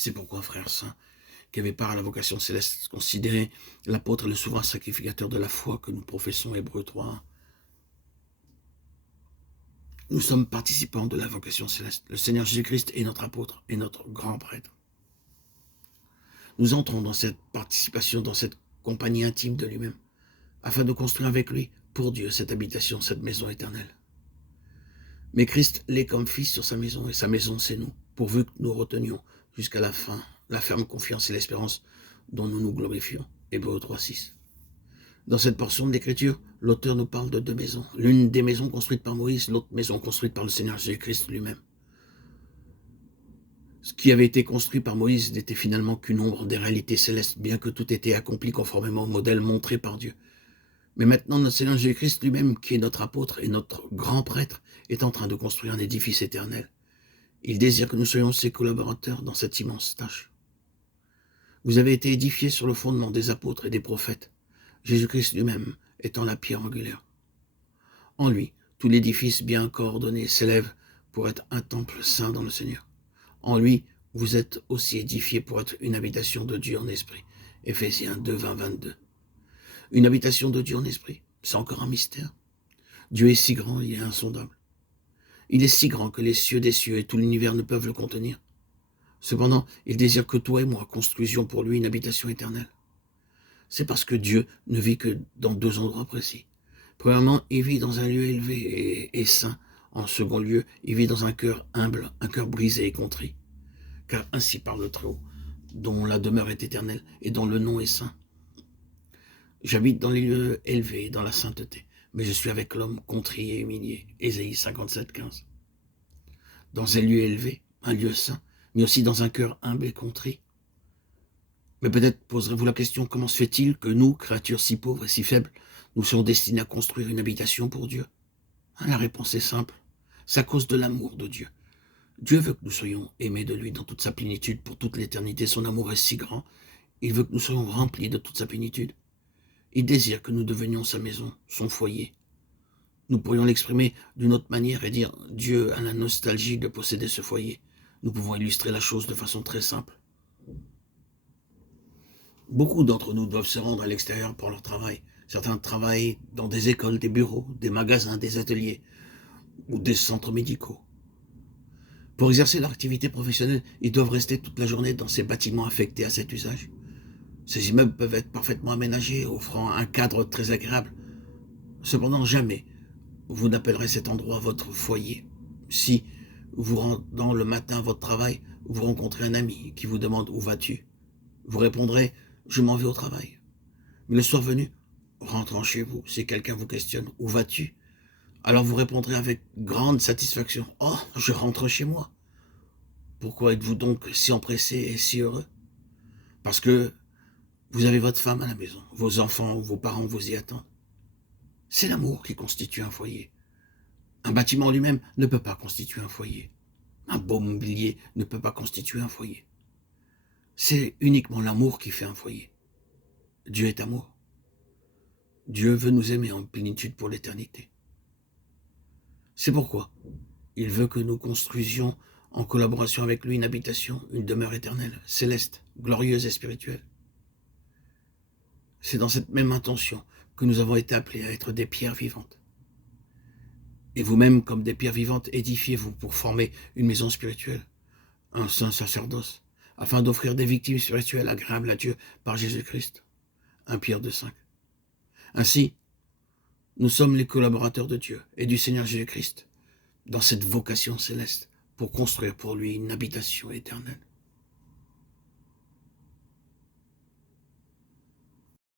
C'est pourquoi, frères saints, qui avaient part à la vocation céleste, considérez l'apôtre et le souverain sacrificateur de la foi que nous professons, Hébreux 3. Nous sommes participants de la vocation céleste. Le Seigneur Jésus-Christ est notre apôtre et notre grand prêtre. Nous entrons dans cette participation, dans cette compagnie intime de lui-même, afin de construire avec lui, pour Dieu, cette habitation, cette maison éternelle. Mais Christ l'est comme fils sur sa maison, et sa maison, c'est nous, pourvu que nous retenions jusqu'à la fin la ferme confiance et l'espérance dont nous nous glorifions. Hébreux 3,6. Dans cette portion de l'Écriture, l'auteur nous parle de deux maisons. L'une des maisons construites par Moïse, l'autre maison construite par le Seigneur Jésus-Christ lui-même. Ce qui avait été construit par Moïse n'était finalement qu'une ombre des réalités célestes, bien que tout était accompli conformément au modèle montré par Dieu. Mais maintenant, notre Seigneur Jésus-Christ lui-même, qui est notre apôtre et notre grand prêtre, est en train de construire un édifice éternel. Il désire que nous soyons ses collaborateurs dans cette immense tâche. Vous avez été édifiés sur le fondement des apôtres et des prophètes, Jésus-Christ lui-même étant la pierre angulaire. En lui, tout l'édifice bien coordonné s'élève pour être un temple saint dans le Seigneur. En lui, vous êtes aussi édifiés pour être une habitation de Dieu en esprit. Éphésiens 2, 20, 22. Une habitation de Dieu en esprit, c'est encore un mystère. Dieu est si grand, il est insondable. Il est si grand que les cieux des cieux et tout l'univers ne peuvent le contenir. Cependant, il désire que toi et moi construisions pour lui une habitation éternelle. C'est parce que Dieu ne vit que dans deux endroits précis. Premièrement, il vit dans un lieu élevé et saint. En second lieu, il vit dans un cœur humble, un cœur brisé et contrit. Car ainsi parle le Très-Haut, dont la demeure est éternelle et dont le nom est saint. J'habite dans les lieux élevés, dans la sainteté, mais je suis avec l'homme contrit et humilié. Ésaïe 57, 15. Dans un lieu élevé, un lieu saint, mais aussi dans un cœur humble et contrit. Mais peut-être poserez-vous la question, comment se fait-il que nous, créatures si pauvres et si faibles, nous sommes destinés à construire une habitation pour Dieu? La réponse est simple, c'est à cause de l'amour de Dieu. Dieu veut que nous soyons aimés de lui dans toute sa plénitude pour toute l'éternité. Son amour est si grand, il veut que nous soyons remplis de toute sa plénitude. Il désire que nous devenions sa maison, son foyer. Nous pourrions l'exprimer d'une autre manière et dire « Dieu a la nostalgie de posséder ce foyer ». Nous pouvons illustrer la chose de façon très simple. Beaucoup d'entre nous doivent se rendre à l'extérieur pour leur travail. Certains travaillent dans des écoles, des bureaux, des magasins, des ateliers ou des centres médicaux. Pour exercer leur activité professionnelle, ils doivent rester toute la journée dans ces bâtiments affectés à cet usage. Ces immeubles peuvent être parfaitement aménagés, offrant un cadre très agréable. Cependant, jamais vous n'appellerez cet endroit votre foyer. Si, vous rendant le matin à votre travail, vous rencontrez un ami qui vous demande « Où vas-tu » vous répondrez « Je m'en vais au travail ». Mais le soir venu, rentrant chez vous, si quelqu'un vous questionne « Où vas-tu » alors vous répondrez avec grande satisfaction « Oh, je rentre chez moi ». Pourquoi êtes-vous donc si empressé et si heureux? Parce que vous avez votre femme à la maison, vos enfants, vos parents vous y attendent. C'est l'amour qui constitue un foyer. Un bâtiment lui-même ne peut pas constituer un foyer. Un beau mobilier ne peut pas constituer un foyer. C'est uniquement l'amour qui fait un foyer. Dieu est amour. Dieu veut nous aimer en plénitude pour l'éternité. C'est pourquoi il veut que nous construisions en collaboration avec lui une habitation, une demeure éternelle, céleste, glorieuse et spirituelle. C'est dans cette même intention que nous avons été appelés à être des pierres vivantes. Et vous-même, comme des pierres vivantes, édifiez-vous pour former une maison spirituelle, un saint sacerdoce, afin d'offrir des victimes spirituelles agréables à Dieu par Jésus-Christ. 1 Pierre 2,5. Ainsi, nous sommes les collaborateurs de Dieu et du Seigneur Jésus-Christ dans cette vocation céleste pour construire pour lui une habitation éternelle.